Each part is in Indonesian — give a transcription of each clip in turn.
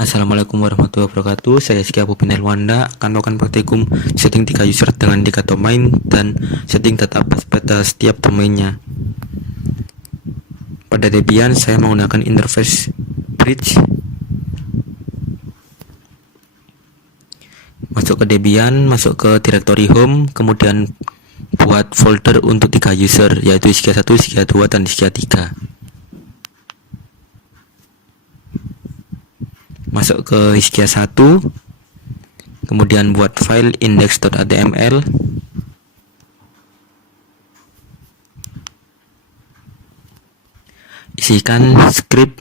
Assalamualaikum warahmatullahi wabarakatuh. Saya Rizky Abu Pinelwanda akan melakukan praktikum setting 3 user dengan 3 domain dan setting database pada setiap domainnya. Pada Debian saya menggunakan interface bridge. Masuk ke Debian, masuk ke directory home, kemudian buat folder untuk 3 user, yaitu Hizkia 1, Hizkia 2, dan Hizkia 3. Masuk ke Hizkia 1, kemudian buat file index.html, isikan script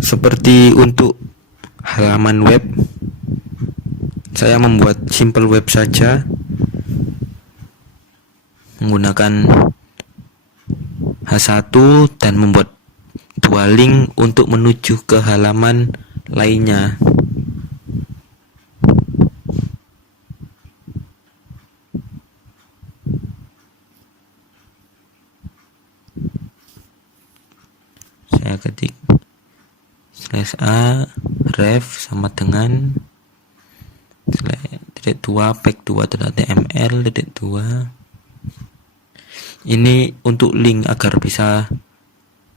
seperti untuk halaman web. Saya membuat simple web saja menggunakan H1 dan membuat 2 link untuk menuju ke halaman lainnya. Saya ketik /a ref sama dengan /2 pack2.html /2. Ini untuk link agar bisa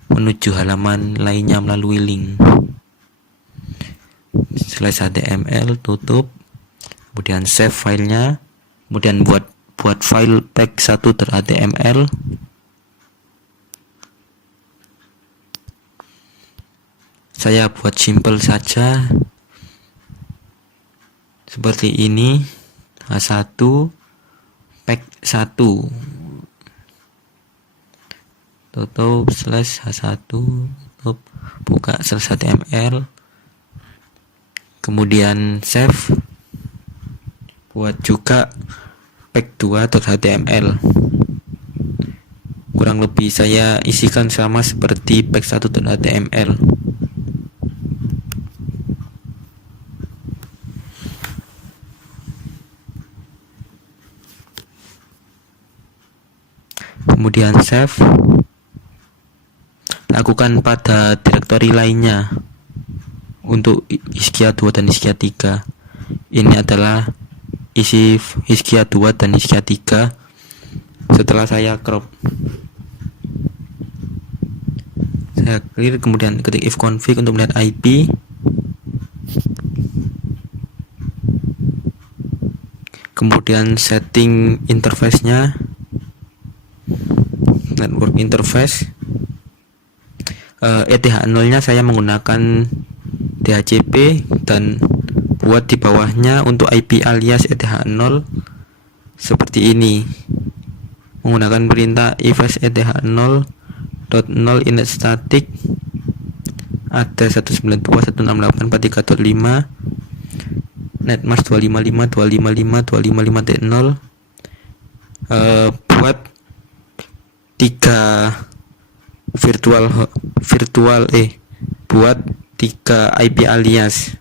menuju halaman lainnya melalui link. /html tutup, kemudian save filenya, kemudian buat file pack1.html. Saya buat simple saja seperti ini, H1 pack1, tutup /h1, tutup, buka /html, kemudian save. Buat juga pack2.html, kurang lebih saya isikan sama seperti pack1.html. Kemudian save, lakukan pada direktori lainnya untuk Hizkia 2 dan Hizkia 3. Ini adalah isi Hizkia 2 dan Hizkia 3 setelah saya crop. Saya clear, kemudian ketik ifconfig untuk melihat IP. Kemudian setting interface-nya, network interface. ETH0 nya saya menggunakan DHCP, dan buat di bawahnya untuk IP alias ETH0 seperti ini, menggunakan perintah ifs ETH0.0 init static ada 192.168.43.5 netmask 255.255.255.0. Buat 3 buat 3 IP alias.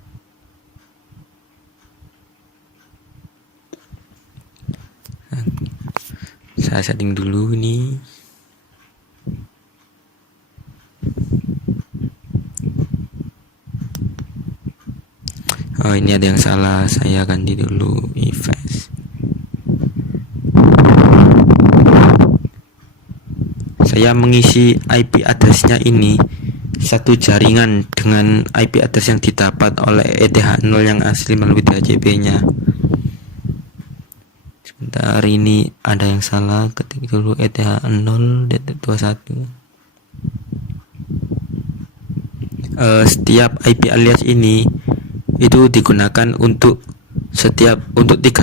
Saya setting dulu nih. Oh, ini ada yang salah, saya ganti dulu ifs. Saya mengisi IP address-nya ini satu jaringan dengan IP address yang didapat oleh ETH0 yang asli melalui DHCP-nya. Sebentar, ini ada yang salah, ketik dulu ETH0.21. Setiap IP alias ini itu digunakan untuk 3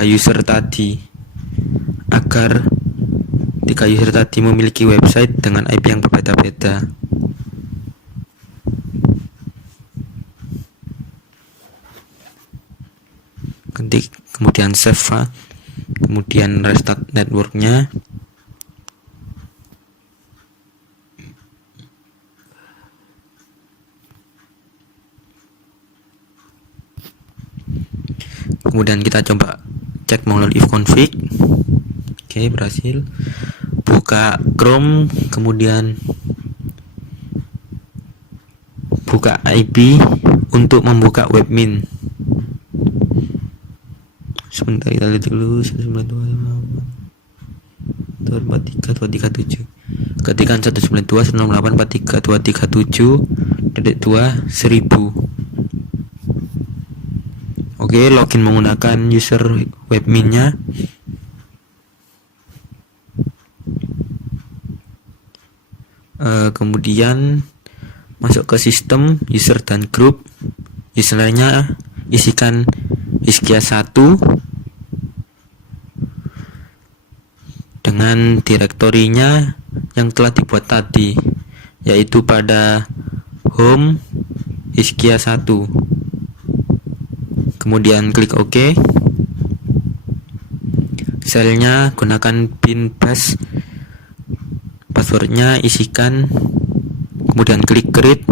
user tadi, agar 3 user tadi memiliki website dengan IP yang berbeda-beda. Ketik, kemudian save, kemudian restart networknya. Kemudian kita coba cek melalui ifconfig. Oke, berhasil. Buka Chrome, kemudian buka IP untuk membuka webmin. Sebentar, kita lihat dulu. 192.168.243.237. Ketikkan 192.168.43.237.2 1000. Oke, login menggunakan user webminnya. Kemudian masuk ke sistem, user dan grup. Usernya isikan Hiskia1 dengan direktorinya yang telah dibuat tadi, yaitu pada home Hiskia1. Kemudian klik OK. Filenya gunakan pin bash, passwordnya isikan, kemudian klik create.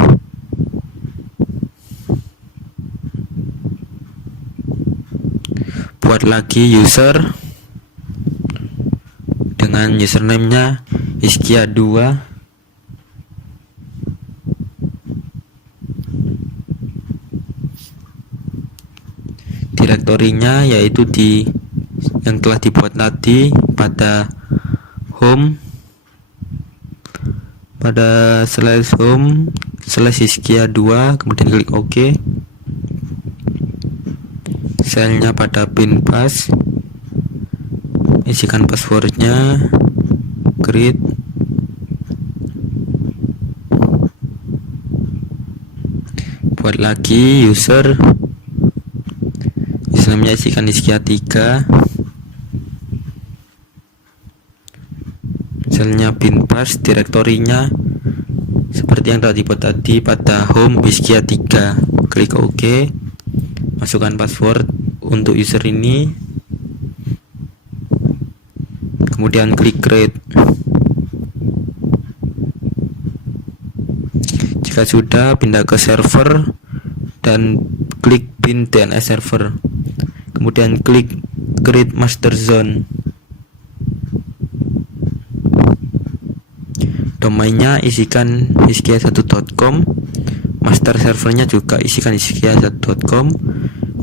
Buat lagi user dengan username-nya Hiskia2. Direktorinya yaitu di yang telah dibuat tadi pada home, pada /home/Hiskia2, kemudian klik OK. Filenya pada pin bash, isikan passwordnya, create. Buat lagi user, username-nya isikan Hiskia3, filenya pin bash, direktorinya seperti yang telah dibuat tadi pada home Hiskia3. Klik OK. Masukkan password untuk user ini, kemudian klik create. Jika sudah, pindah ke server dan klik pin DNS server, kemudian klik create master zone. Domainnya isikan hiskia1.com, master servernya juga isikan hiskia1.com,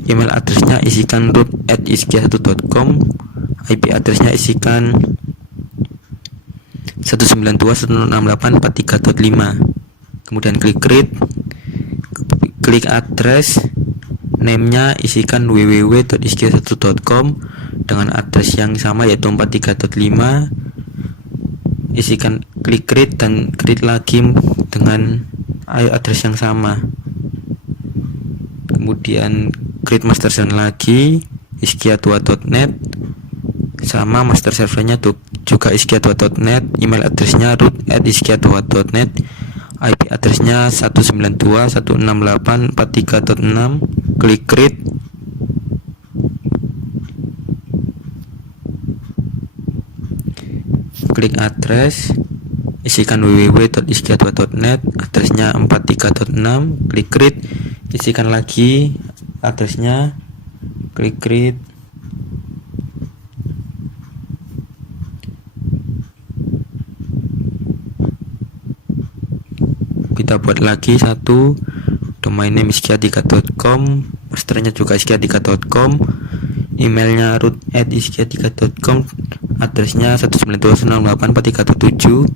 email addressnya isikan root@hiskia1.com, IP addressnya isikan 192.168.43.5. Kemudian klik create, klik address, name-nya isikan www.hiskia1.com dengan address yang sama yaitu 43.5. isikan, klik create dan create lagi dengan address yang sama. Kemudian create master zone lagi, hiskia2.net, sama master servernya juga hiskia2.net, email addressnya root@hiskia2.net, IP addressnya 192.168.43.6. Klik create. Klik address, isikan www.hiskia2.net, addressnya 43.6. Klik create, isikan lagi addressnya, klik create. Kita buat lagi satu, domain name hiskia3.com, masternya juga hiskia3.com, emailnya root@hiskia3.com, addressnya 192.168.43.7,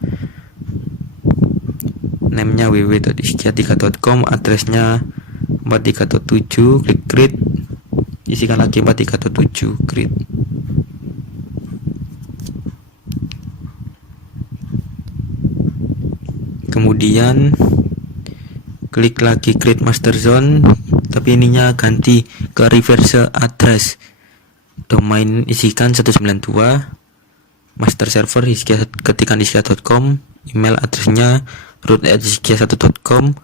name-nya www.hiskia3.com, addressnya 43.7. Klik create, isikan lagi 43.7, create. Kemudian klik lagi create master zone, tapi ininya ganti ke reverse address. Domain isikan 192, master server ketikan hiskia.com, email addressnya root@hiskia1.com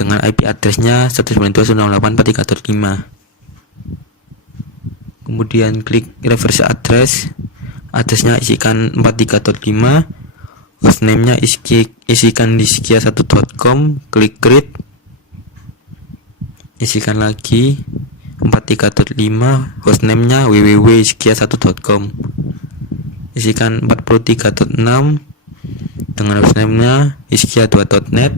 dengan IP addressnya 192.168.43.5. Kemudian klik reverse address, addressnya isikan 43.5, hostname-nya isikan hiskia1.com, klik create, isikan lagi 43.5, hostname-nya www.hiskia1.com, isikan 43.6 dengan hostname-nya hiskia2.net,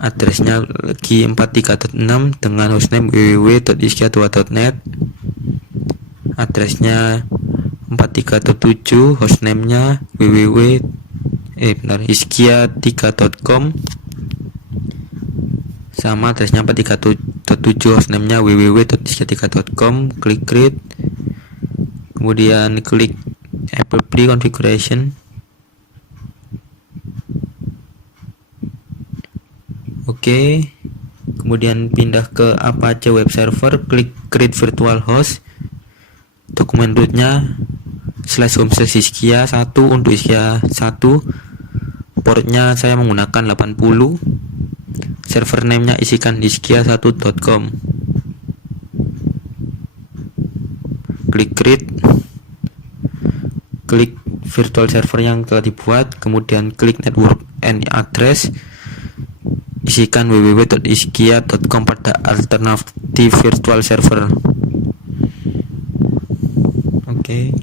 addressnya lagi 43.6 dengan hostname www.iskia2.net, addressnya 43.7, hostname-nya iskia3.com, sama addressnya 43.7, hostname-nya www.iskia3.com. Klik create, kemudian klik Apply configuration. Oke, kemudian pindah ke Apache web server, klik create virtual host. Dokumen rootnya /home/iskia 1 untuk iskia 1. Portnya saya menggunakan 80. Server name-nya isikan iskia1.com. Klik create, klik virtual server yang telah dibuat, kemudian klik network and address, isikan www.iskia.com pada alternatif virtual server. Oke.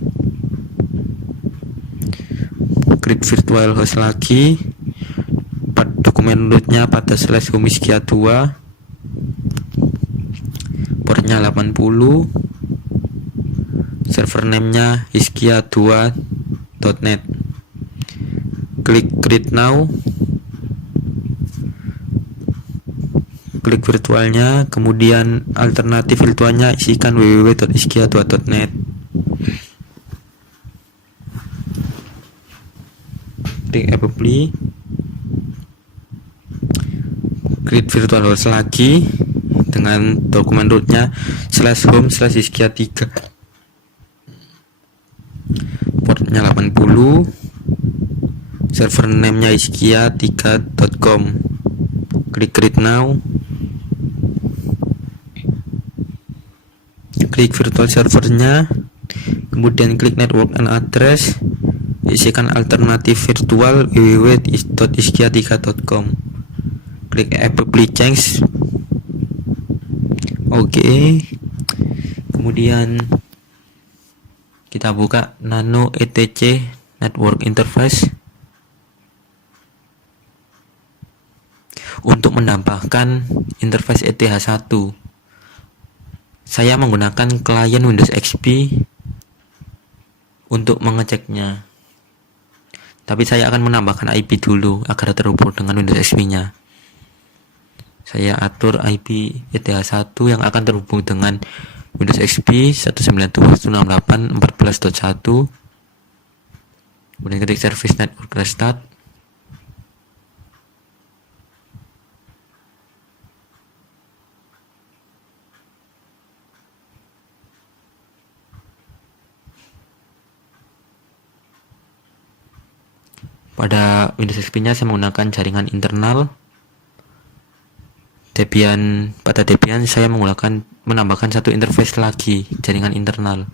Klik virtual host lagi, dokumen rootnya pada /home iskia2, portnya 80, server name-nya iskia2.net. Klik create now, klik virtualnya, kemudian alternatif virtualnya isikan www.iskia2.net. Klik apply, create virtual host lagi dengan dokumen rootnya /home/iskia3, portnya 80, server name-nya iskia3.com. Klik create now, klik virtual servernya, kemudian klik network and address, isikan alternatif virtual www.iskia3.com. Klik apply change. Oke. Kemudian kita buka nano etc network interface. Untuk menambahkan interface ETH1, saya menggunakan klien Windows XP untuk mengeceknya. Tapi saya akan menambahkan IP dulu agar terhubung dengan Windows XP-nya. Saya atur IP ETH1 yang akan terhubung dengan Windows XP 192.168.14.1. Kemudian ketik service network restart. Pada Windows XP-nya saya menggunakan jaringan internal. Pada Debian saya menambahkan satu interface lagi, jaringan internal.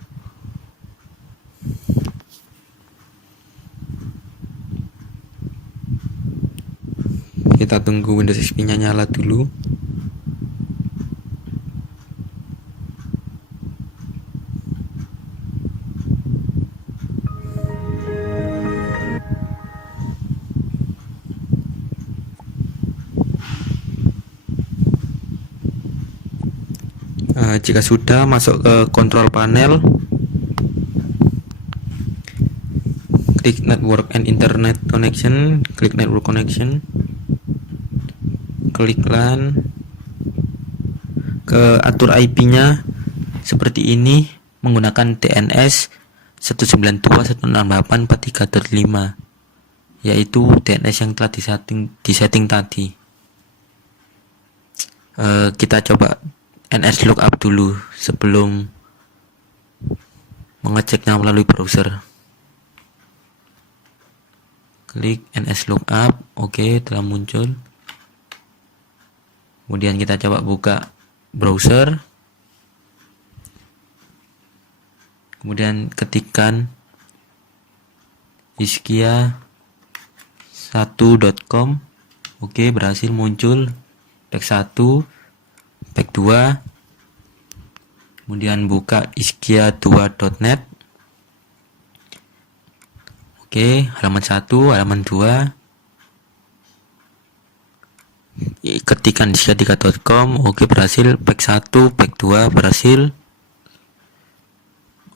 Kita tunggu Windows XP-nya nyala dulu. Jika sudah, masuk ke control panel, klik network and internet connection, klik network connection, klik LAN, ke atur IP-nya seperti ini menggunakan DNS 192.168.43.5, yaitu DNS yang telah disetting tadi. Kita coba NS lookup dulu sebelum mengeceknya melalui browser. Klik NS lookup, oke, telah muncul. Kemudian kita coba buka browser, kemudian ketikkan iskia1.com. oke, berhasil muncul pack 1, pack 2, kemudian buka iskia2.net. Oke, halaman 1, halaman 2. Ketikan iskia3.com. Oke, berhasil. Back 1, back 2 berhasil.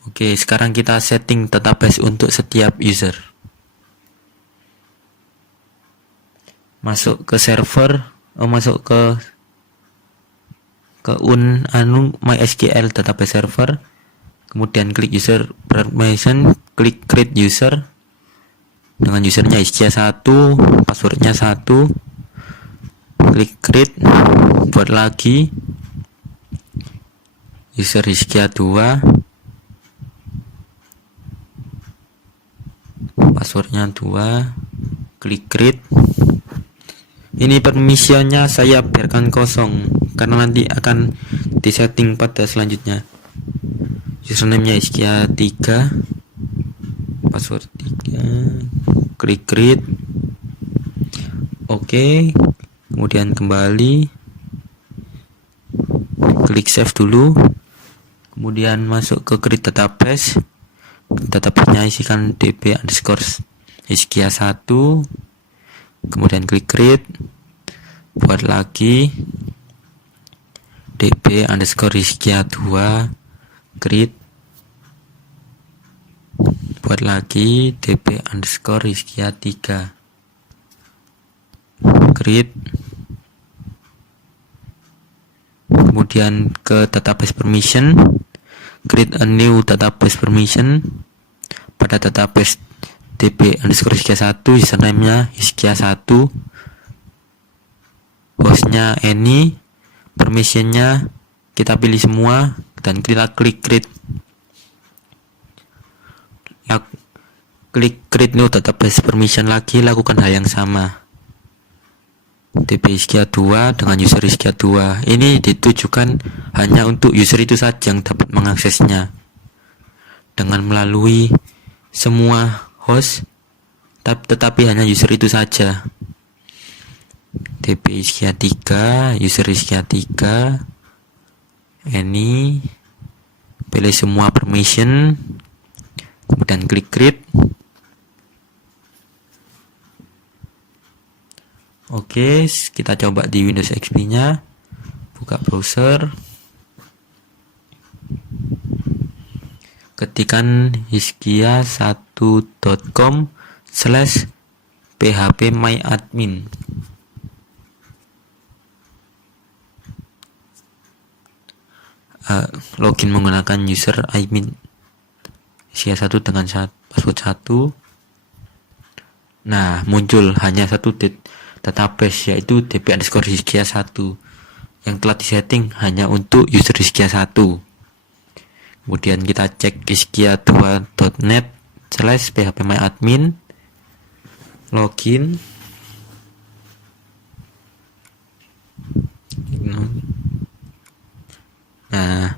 Oke, sekarang kita setting database untuk setiap user. Masuk ke server, masuk ke MySQL database server. Kemudian klik user permission, klik create user. Dengan usernya iskia1, passwordnya 1. Klik create, buat lagi user iskia2, passwordnya 2. Klik create. Ini permissionnya saya biarkan kosong karena nanti akan disetting pada selanjutnya. Username-nya iskia3, password 3. Klik create. Oke, kemudian kembali, klik save dulu, kemudian masuk ke create database. Database-nya isikan db underscore iskia1, kemudian klik create, buat lagi db underscore iskia2, create, buat lagi db underscore iskia3, create, kemudian ke database permission, create a new database permission. Pada database db underscore iskia1, username-nya iskia1, hostnya any, permissionnya kita pilih semua, dan kita klik create. Klik create new database permission lagi, lakukan hal yang sama. db iskia2 dengan user iskia2. Ini ditujukan hanya untuk user itu saja yang dapat mengaksesnya dengan melalui semua host, tetapi hanya user itu saja. db iskia3, user iskia3, any, pilih semua permission, kemudian klik create. Oke, kita coba di Windows XP nya, buka browser, ketikan iskia1.com/phpMyAdmin. Login menggunakan user admin iskia1 dengan password 1. Nah, muncul hanya satu database, yaitu db underscore iskia1 yang telah disetting hanya untuk user iskia1. Kemudian kita cek iskia2.net/phpMyAdmin, login. Nah,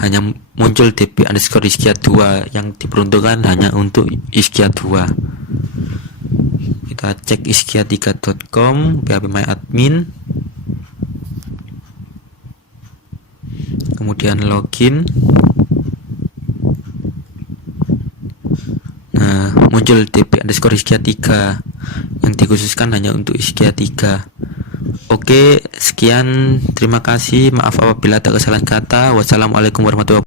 hanya muncul db underscore iskia2 yang diperuntukkan hanya untuk iskia2. Kita cek iskia3.com phpMyAdmin, kemudian login. Nah, muncul db underscore iskia3 yang dikhususkan hanya untuk iskia3. Oke, sekian, terima kasih, maaf apabila ada kesalahan kata. Wassalamualaikum warahmatullahi wabarakatuh.